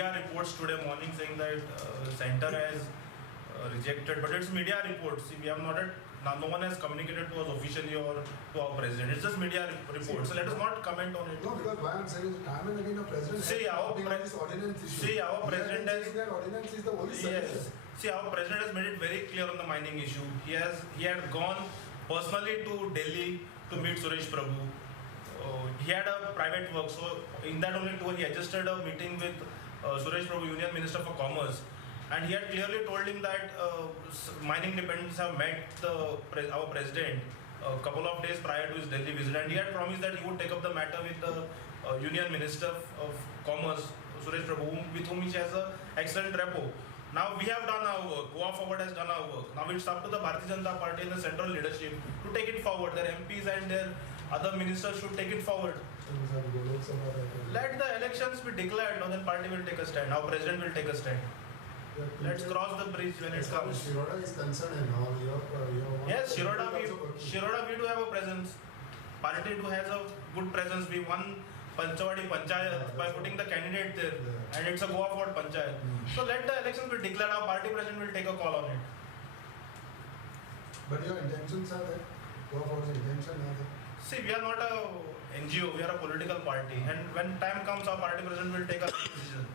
media reports today morning saying that center has rejected, but it's media reports. See, we have not yet, no one has communicated to us officially or to our president. It's just media reports. So let us not comment on it. No, because why I'm saying is time and again the president See, our this ordinance issue. See, our president has that ordinance is the only solution. yes. See, our president has made it very clear on the mining issue. He had gone personally to Delhi to meet Suresh Prabhu. He had a private work, so in that only tour he adjusted a meeting with Suresh Prabhu, Union Minister for Commerce, and he had clearly told him that mining dependents have met our president a couple of days prior to his Delhi visit, and he had promised that he would take up the matter with the Union Minister of Commerce, Suresh Prabhu, with whom he has an excellent rapport. Now we have done our work. Goa Forward has done our work. Now it's up to the Bharatiya Janata Party and the central leadership to take it forward. Their MPs and their other ministers should take it forward. Let the elections be declared. Now then party will take a stand. Our president will take a stand. Let's cross the bridge when it comes. Shiroda is concerned and all. Yes, Shiroda we do have a presence. Party do has a good presence. We won Panchavadi Panchayat by putting the candidate there, and it's a Goa Forward Panchayat. So let the elections be declared. Our party president will take a call on it. But your intentions are there. Goa Forward's intention are there. See, we are not a NGO. We are a political party, and when time comes, our party president will take a decision.